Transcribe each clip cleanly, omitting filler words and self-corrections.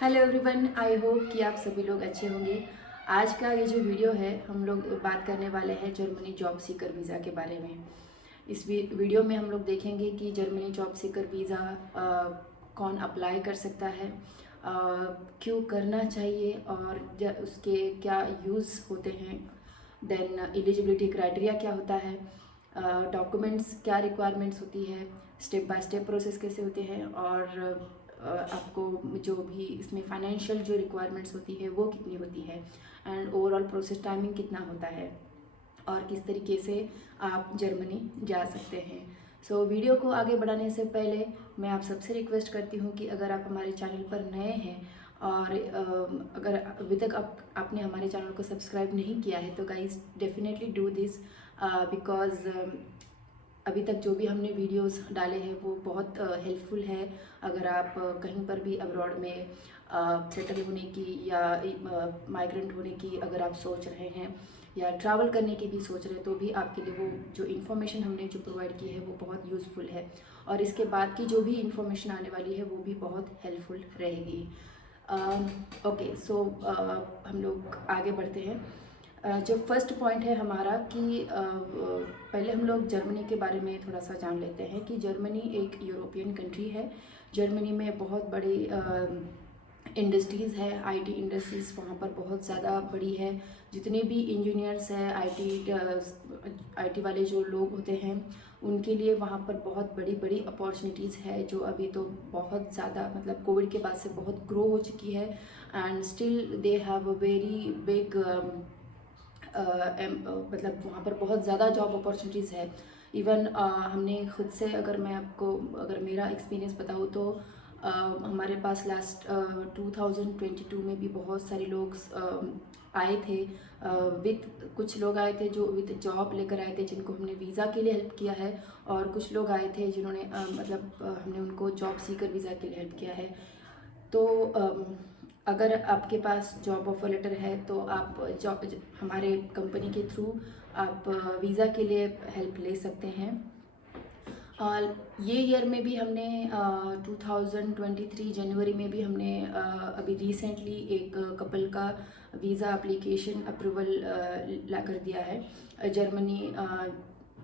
Hello everyone, आई hope कि आप सभी लोग अच्छे होंगे। आज का ये जो वीडियो है हम लोग बात करने वाले हैं जर्मनी जॉब सीकर वीज़ा के बारे में। इस वीडियो में हम लोग देखेंगे कि जर्मनी जॉब सीकर वीज़ा कौन अप्लाई कर सकता है, क्यों करना चाहिए और उसके क्या यूज़ होते हैं, देन एलिजिबिलिटी क्राइटेरिया क्या होता है, डॉक्यूमेंट्स क्या रिक्वायरमेंट्स होती है, स्टेप बाय स्टेप प्रोसेस कैसे होते हैं और आपको जो भी इसमें फाइनेंशियल जो रिक्वायरमेंट्स होती है वो कितनी होती है एंड ओवरऑल प्रोसेस टाइमिंग कितना होता है और किस तरीके से आप जर्मनी जा सकते हैं। सो वीडियो को आगे बढ़ाने से पहले मैं आप सबसे रिक्वेस्ट करती हूँ कि अगर आप हमारे चैनल पर नए हैं और अगर अभी तक आपने हमारे चैनल को सब्सक्राइब नहीं किया है तो guys definitely do this, because अभी तक जो भी हमने वीडियोस डाले हैं वो बहुत हेल्पफुल है। अगर आप कहीं पर भी अब्रॉड में सेटल होने की या माइग्रेंट होने की अगर आप सोच रहे हैं या ट्रैवल करने की भी सोच रहे हैं तो भी आपके लिए वो जो इन्फॉर्मेशन हमने जो प्रोवाइड की है वो बहुत यूज़फुल है और इसके बाद की जो भी इन्फॉर्मेशन आने वाली है वो भी बहुत हेल्पफुल रहेगी। ओके, सो हम लोग आगे बढ़ते हैं। जो फर्स्ट पॉइंट है हमारा कि पहले हम लोग जर्मनी के बारे में थोड़ा सा जान लेते हैं कि जर्मनी एक यूरोपियन कंट्री है। जर्मनी में बहुत बड़ी इंडस्ट्रीज़ है, आईटी इंडस्ट्रीज़ वहाँ पर बहुत ज़्यादा बड़ी है। जितने भी इंजीनियर्स हैं, आईटी वाले जो लोग होते हैं उनके लिए वहाँ पर बहुत बड़ी बड़ी अपॉर्चुनिटीज़ है जो अभी तो बहुत ज़्यादा मतलब कोविड के बाद से बहुत ग्रो हो चुकी है and still they have a very big मतलब वहाँ पर बहुत ज़्यादा जॉब अपॉर्चुनिटीज़ है। इवन हमने खुद से अगर मेरा एक्सपीरियंस बताऊँ तो हमारे पास लास्ट 2022 में भी बहुत सारे लोग आए थे, विद कुछ लोग आए थे जो विद जॉब लेकर आए थे जिनको हमने वीज़ा के लिए हेल्प किया है और कुछ लोग आए थे जिन्होंने हमने उनको जॉब सीकर वीज़ा के लिए हेल्प किया है। तो अगर आपके पास जॉब ऑफर लेटर है तो आप जॉब हमारे कंपनी के थ्रू आप वीज़ा के लिए हेल्प ले सकते हैं। और ये ईयर में भी हमने 2023 जनवरी में भी हमने अभी रिसेंटली एक कपल का वीज़ा एप्लीकेशन अप्रूवल ला कर दिया है जर्मनी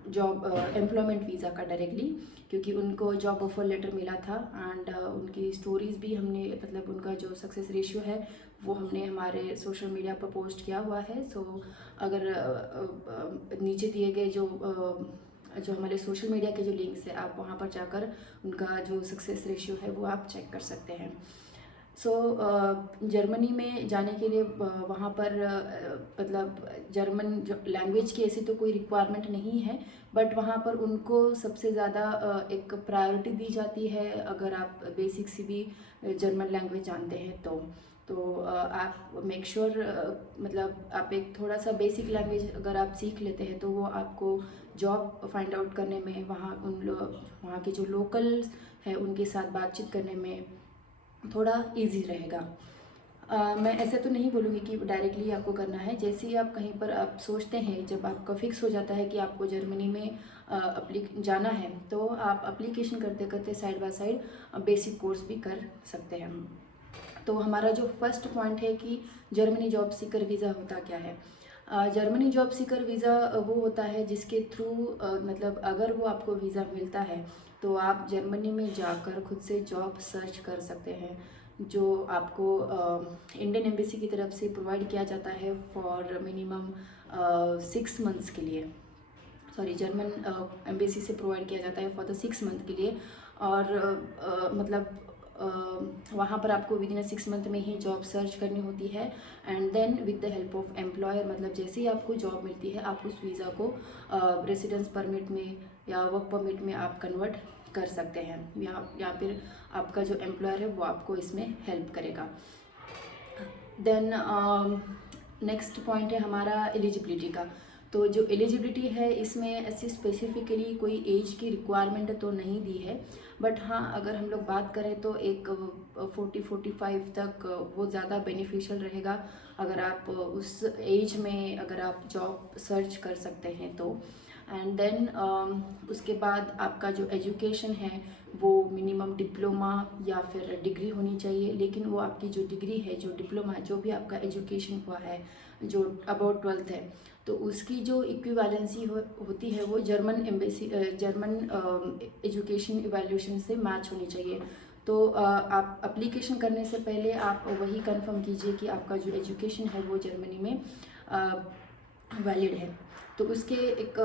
जॉब एम्प्लॉयमेंट वीज़ा का डायरेक्टली, क्योंकि उनको जॉब ऑफर लेटर मिला था एंड उनकी स्टोरीज़ भी हमने मतलब उनका जो सक्सेस रेशियो है वो हमने हमारे सोशल मीडिया पर पोस्ट किया हुआ है। सो अगर नीचे दिए गए जो हमारे सोशल मीडिया के जो लिंक्स है आप वहाँ पर जाकर उनका जो सक्सेस रेशियो है वो आप चेक कर सकते हैं। सो जर्मनी में जाने के लिए वहाँ पर मतलब जर्मन लैंग्वेज की ऐसी तो कोई रिक्वायरमेंट नहीं है, बट वहाँ पर उनको सबसे ज़्यादा एक प्रायोरिटी दी जाती है अगर आप बेसिक सी भी जर्मन लैंग्वेज जानते हैं तो आप मेक श्योर मतलब आप एक थोड़ा सा बेसिक लैंग्वेज अगर आप सीख लेते हैं तो वो आपको जॉब फाइंड आउट करने में वहाँ के जो लोकल्स हैं उनके साथ बातचीत करने में थोड़ा इजी रहेगा। मैं ऐसे तो नहीं बोलूँगी कि डायरेक्टली आपको करना है। जैसे ही आप कहीं पर आप सोचते हैं, जब आपका फिक्स हो जाता है कि आपको जर्मनी में जाना है तो आप एप्लीकेशन करते करते side by side basic course भी कर सकते हैं। तो हमारा जो फर्स्ट पॉइंट है कि जर्मनी जॉब सीकर वीज़ा होता क्या है। जर्मनी जॉब सीकर वीज़ा वो होता है जिसके थ्रू मतलब अगर वो आपको वीज़ा मिलता है तो आप जर्मनी में जाकर खुद से जॉब सर्च कर सकते हैं, जो आपको इंडियन एम्बेसी की तरफ से प्रोवाइड किया जाता है फॉर मिनिमम 6 मंथ्स के लिए। सॉरी, जर्मन एम्बेसी से प्रोवाइड किया जाता है फॉर द 6 मंथ के लिए और मतलब वहाँ पर आपको विद इन 6 मंथ में ही जॉब सर्च करनी होती है and then with the help of employer मतलब जैसे ही आपको जॉब मिलती है आप उस वीज़ा को रेसिडेंस परमिट में या वर्क परमिट में आप कन्वर्ट कर सकते हैं। यहाँ पर आपका जो एम्प्लॉयर है वो आपको इसमें हेल्प करेगा। देन नेक्स्ट पॉइंट है हमारा एलिजिबिलिटी का। तो जो एलिजिबिलिटी है इसमें ऐसी स्पेसिफिकली कोई एज की रिक्वायरमेंट तो नहीं दी है, बट हाँ अगर हम लोग बात करें तो एक 40-45 तक वो ज़्यादा बेनिफिशियल रहेगा अगर आप उस एज में अगर आप जॉब सर्च कर सकते हैं तो। एंड देन उसके बाद आपका जो एजुकेशन है वो मिनिमम डिप्लोमा या फिर डिग्री होनी चाहिए, लेकिन वो आपकी जो डिग्री है, जो डिप्लोमा है, जो भी आपका एजुकेशन हुआ है, जो अबाउट 12th है, तो उसकी जो इक्विवेलेंसी होती है वो जर्मन एजुकेशन इवैल्यूएशन से मैच होनी चाहिए। तो आप एप्लीकेशन करने से पहले आप वही कंफर्म कीजिए कि आपका जो एजुकेशन है वो जर्मनी में वैलिड है। तो उसके एक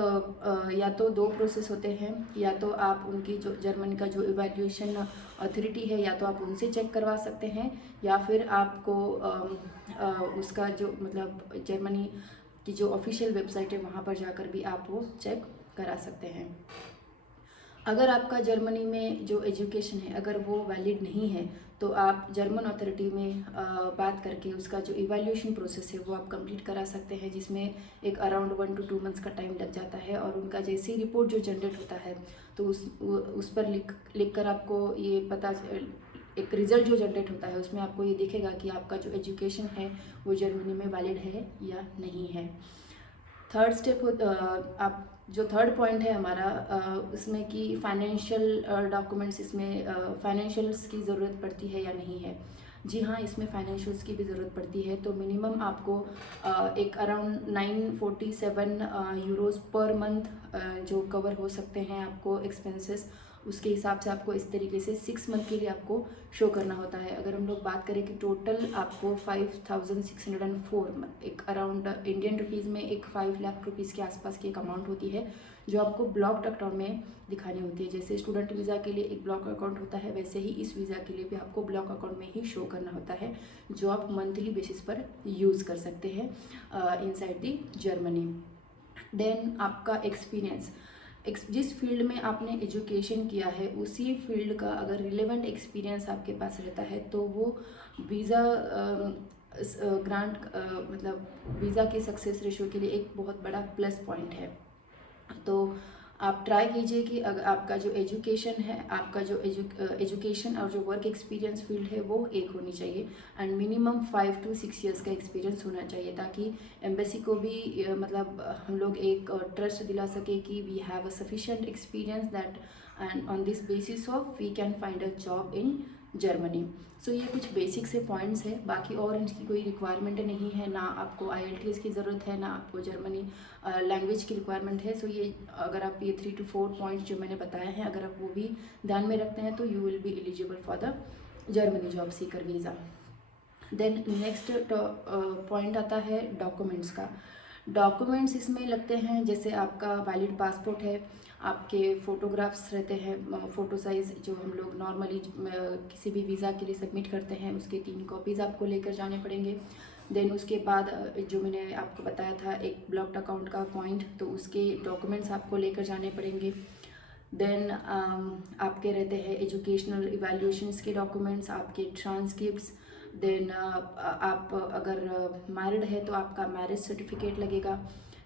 या तो दो प्रोसेस होते हैं, या तो आप उनकी जो जर्मनी का जो इवैल्यूएशन अथॉरिटी है, या तो आप उनसे चेक करवा सकते हैं, या फिर आपको उसका जो मतलब जर्मनी की जो ऑफिशियल वेबसाइट है वहाँ पर जाकर भी आप वो चेक करा सकते हैं। अगर आपका जर्मनी में जो एजुकेशन है अगर वो वैलिड नहीं है, तो आप जर्मन अथॉरिटी में बात करके उसका जो इवैल्यूएशन प्रोसेस है वो आप कंप्लीट करा सकते हैं, जिसमें एक अराउंड 1 to 2 मंथ्स का टाइम लग जाता है। और उनका जैसे ही रिपोर्ट जो जनरेट होता है तो उस पर लिख कर आपको ये पता, एक रिज़ल्ट जो जनरेट होता है उसमें आपको ये दिखेगा कि आपका जो एजुकेशन है वो जर्मनी में वैलिड है या नहीं है। थर्ड स्टेप आप जो थर्ड पॉइंट है हमारा उसमें कि फाइनेंशियल डॉक्यूमेंट्स, इसमें फाइनेंशियल्स की ज़रूरत पड़ती है या नहीं है। जी हाँ, इसमें फाइनेंशियल्स की भी ज़रूरत पड़ती है। तो मिनिमम आपको एक अराउंड 947 यूरोज़ पर मंथ जो कवर हो सकते हैं आपको एक्सपेंसेस, उसके हिसाब से आपको इस तरीके से 6 मंथ के लिए आपको शो करना होता है। अगर हम लोग बात करें कि टोटल आपको 5604 एक अराउंड इंडियन रुपीज़ में एक 5 लाख रुपीज़ के आसपास की एक अमाउंट होती है जो आपको ब्लॉक्ड अकाउंट में दिखानी होती है। जैसे स्टूडेंट वीज़ा के लिए एक ब्लॉक अकाउंट होता है, वैसे ही इस वीज़ा के लिए भी आपको ब्लॉक अकाउंट में ही शो करना होता है, जो आप मंथली बेसिस पर यूज़ कर सकते हैं इनसाइड दी जर्मनी। देन आपका एक्सपीरियंस, जिस फील्ड में आपने एजुकेशन किया है उसी फील्ड का अगर रिलेवेंट एक्सपीरियंस आपके पास रहता है तो वो वीज़ा ग्रांट मतलब वीज़ा के सक्सेस रेशियो के लिए एक बहुत बड़ा प्लस पॉइंट है। तो आप ट्राई कीजिए कि अगर आपका जो एजुकेशन है, आपका जो एजुकेशन और जो वर्क एक्सपीरियंस फील्ड है वो एक होनी चाहिए, एंड मिनिमम 5 to 6 ईयर्स का एक्सपीरियंस होना चाहिए, ताकि एम्बेसी को भी मतलब हम लोग एक ट्रस्ट दिला सके कि we have a sufficient experience that and on this basis of we can find a job in Germany. So ये कुछ बेसिक से पॉइंट्स है, बाकी और इनकी कोई रिक्वायरमेंट नहीं है, ना आपको IELTS की ज़रूरत है, ना आपको जर्मनी लैंग्वेज की रिक्वायरमेंट है। सो ये अगर आप ये 3 to 4 पॉइंट्स जो मैंने बताए हैं अगर आप वो भी ध्यान में रखते हैं तो you will be eligible for the Germany job seeker visa. Then next point आता है डॉक्यूमेंट्स का। डॉक्यूमेंट्स इसमें लगते हैं जैसे आपका वैलिड पासपोर्ट है, आपके फ़ोटोग्राफ्स रहते हैं, फ़ोटो साइज़ जो हम लोग नॉर्मली किसी भी वीज़ा के लिए सबमिट करते हैं उसके 3 कॉपीज़ आपको लेकर जाने पड़ेंगे। देन उसके बाद जो मैंने आपको बताया था एक ब्लॉक्ड अकाउंट का पॉइंट, तो उसके डॉक्यूमेंट्स आपको लेकर जाने पड़ेंगे। देन आपके रहते हैं एजुकेशनल इवैल्यूएशंस के डॉक्यूमेंट्स, आपके ट्रांसक्रिप्ट्स। देन आप अगर मैरिड है तो आपका मैरिज सर्टिफिकेट लगेगा।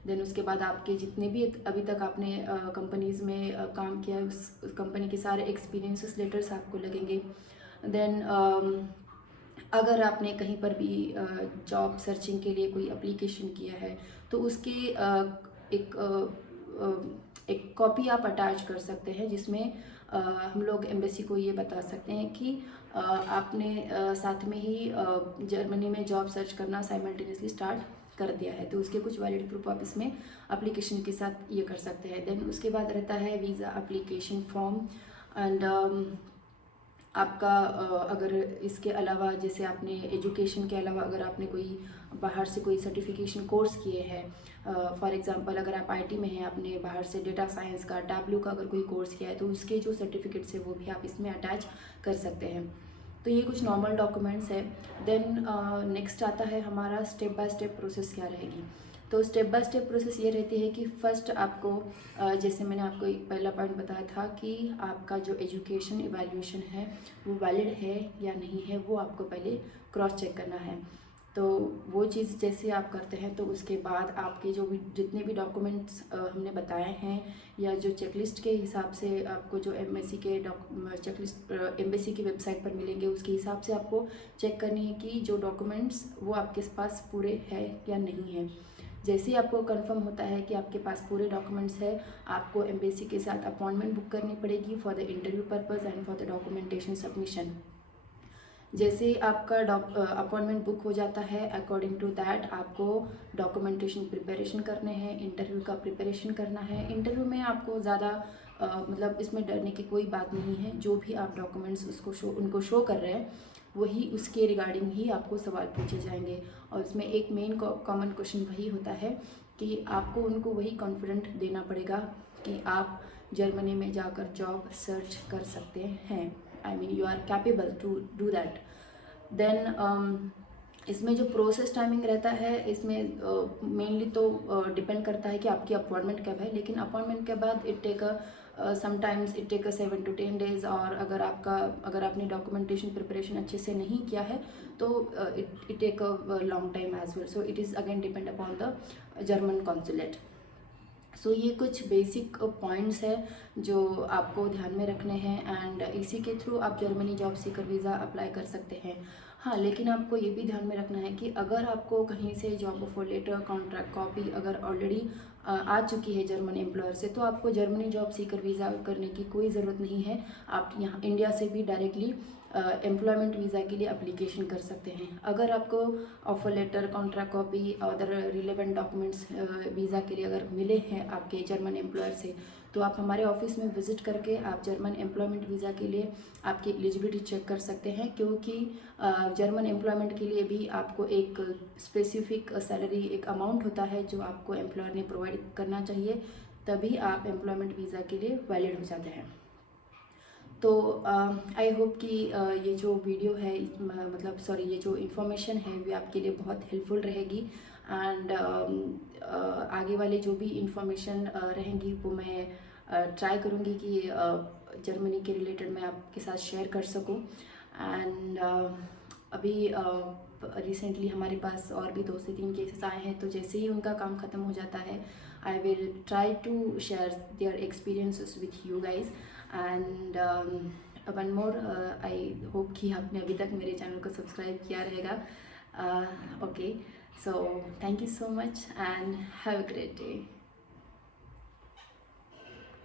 देन उसके बाद आपके जितने भी अभी तक आपने कंपनीज़ में काम किया है उस कंपनी के सारे एक्सपीरियंसेस लेटर्स आपको लगेंगे। देन अगर आपने कहीं पर भी जॉब सर्चिंग के लिए कोई एप्लीकेशन किया है तो उसके एक कॉपी आप अटैच कर सकते हैं, जिसमें हम लोग एम्बेसी को ये बता सकते हैं कि आपने साथ में ही जर्मनी में जॉब सर्च करना साइमल्टेनियसली स्टार्ट कर दिया है, तो उसके कुछ वैलिड प्रूफ आप इसमें एप्लीकेशन के साथ ये कर सकते हैं। देन उसके बाद रहता है वीज़ा एप्लीकेशन फॉर्म, एंड आपका अगर इसके अलावा जैसे आपने एजुकेशन के अलावा अगर आपने कोई बाहर से कोई सर्टिफिकेशन कोर्स किए हैं, फॉर एग्जांपल अगर आप IT में हैं, आपने बाहर से डेटा साइंस का, टैब्लू का अगर कोई कोर्स किया है तो उसके जो सर्टिफिकेट्स है वो भी आप इसमें अटैच कर सकते हैं। तो ये कुछ नॉर्मल डॉक्यूमेंट्स है। देन नेक्स्ट आता है हमारा स्टेप बाय स्टेप प्रोसेस क्या रहेगी। तो स्टेप बाय स्टेप प्रोसेस ये रहती है कि फर्स्ट आपको जैसे मैंने आपको एक पहला पॉइंट बताया था कि आपका जो एजुकेशन इवैल्यूएशन है वो वैलिड है या नहीं है, वो आपको पहले क्रॉस चेक करना है। तो वो चीज़ जैसे आप करते हैं तो उसके बाद आपके जो भी जितने भी डॉक्यूमेंट्स हमने बताए हैं या जो चेकलिस्ट के हिसाब से आपको जो एम्बेसी के चेकलिस्ट एम्बेसी की वेबसाइट पर मिलेंगे उसके हिसाब से आपको चेक करनी है कि जो डॉक्यूमेंट्स वो आपके पास पूरे हैं या नहीं है। जैसे ही आपको कंफर्म होता है कि आपके पास पूरे डॉक्यूमेंट्स है, आपको एम्बेसी के साथ अपॉइंटमेंट बुक करनी पड़ेगी for the interview purpose and for the documentation submission. जैसे आपका अपॉइंटमेंट बुक हो जाता है, अकॉर्डिंग टू दैट आपको डॉक्यूमेंटेशन प्रिपरेशन करने हैं, इंटरव्यू का प्रिपरेशन करना है। इंटरव्यू में आपको ज़्यादा मतलब इसमें डरने की कोई बात नहीं है। जो भी आप डॉक्यूमेंट्स उनको शो कर रहे हैं, वही उसके रिगार्डिंग ही आपको सवाल पूछे जाएंगे। और इसमें एक मेन कॉमन क्वेश्चन वही होता है कि आपको उनको वही कॉन्फिडेंट देना पड़ेगा कि आप जर्मनी में जाकर जॉब सर्च कर सकते हैं। I mean you are capable to do that. Then इसमें जो प्रोसेस टाइमिंग रहता है, इसमें मेनली तो डिपेंड करता है कि आपकी अपॉइंटमेंट कब है, लेकिन अपॉइंटमेंट के बाद it take sometimes it take 7 to 10 days। और अगर आपने डॉक्यूमेंटेशन प्रिपरेशन अच्छे से नहीं किया है तो it take a long time as well. So it is again depend upon the German consulate. So ये कुछ बेसिक पॉइंट्स है जो आपको ध्यान में रखने हैं एंड इसी के थ्रू आप Germany job seeker visa apply कर सकते हैं। हाँ, लेकिन आपको ये भी ध्यान में रखना है कि अगर आपको कहीं से job offer letter, contract copy अगर ऑलरेडी आ चुकी है जर्मन एम्प्लॉयर से, तो आपको जर्मनी जॉब सीकर वीज़ा करने की कोई ज़रूरत नहीं है। आप यहाँ इंडिया से भी डायरेक्टली एम्प्लॉयमेंट वीज़ा के लिए अप्लीकेशन कर सकते हैं। अगर आपको offer letter, contract copy, other relevant documents visa के लिए अगर मिले हैं आपके जर्मन एम्प्लॉयर से, तो आप हमारे ऑफिस में विज़िट करके आप जर्मन एम्प्लॉयमेंट वीज़ा के लिए आपकी एलिजिबिलिटी चेक कर सकते हैं। क्योंकि जर्मन एम्प्लॉयमेंट के लिए भी आपको एक स्पेसिफिक सैलरी, एक अमाउंट होता है जो आपको एम्प्लॉयर ने प्रोवाइड करना चाहिए, तभी आप एम्प्लॉयमेंट वीज़ा के लिए वैलिड हो जाते हैं। तो आई होप कि ये जो वीडियो है मतलब सॉरी ये जो इन्फॉर्मेशन है वो आपके लिए बहुत हेल्पफुल रहेगी। एंड आगे वाले जो भी इन्फॉर्मेशन रहेंगी वो मैं ट्राई करूँगी कि जर्मनी के रिलेटेड मैं आपके साथ शेयर कर सकूँ। एंड अभी रिसेंटली हमारे पास और भी 2 से 3 केसेस आए हैं, तो जैसे ही उनका काम ख़त्म हो जाता है I will try to share their experiences with you guys. And one more, I hope कि आपने अभी तक मेरे चैनल को सब्सक्राइब किया रहेगा। Okay, so thank you so much and have a great day.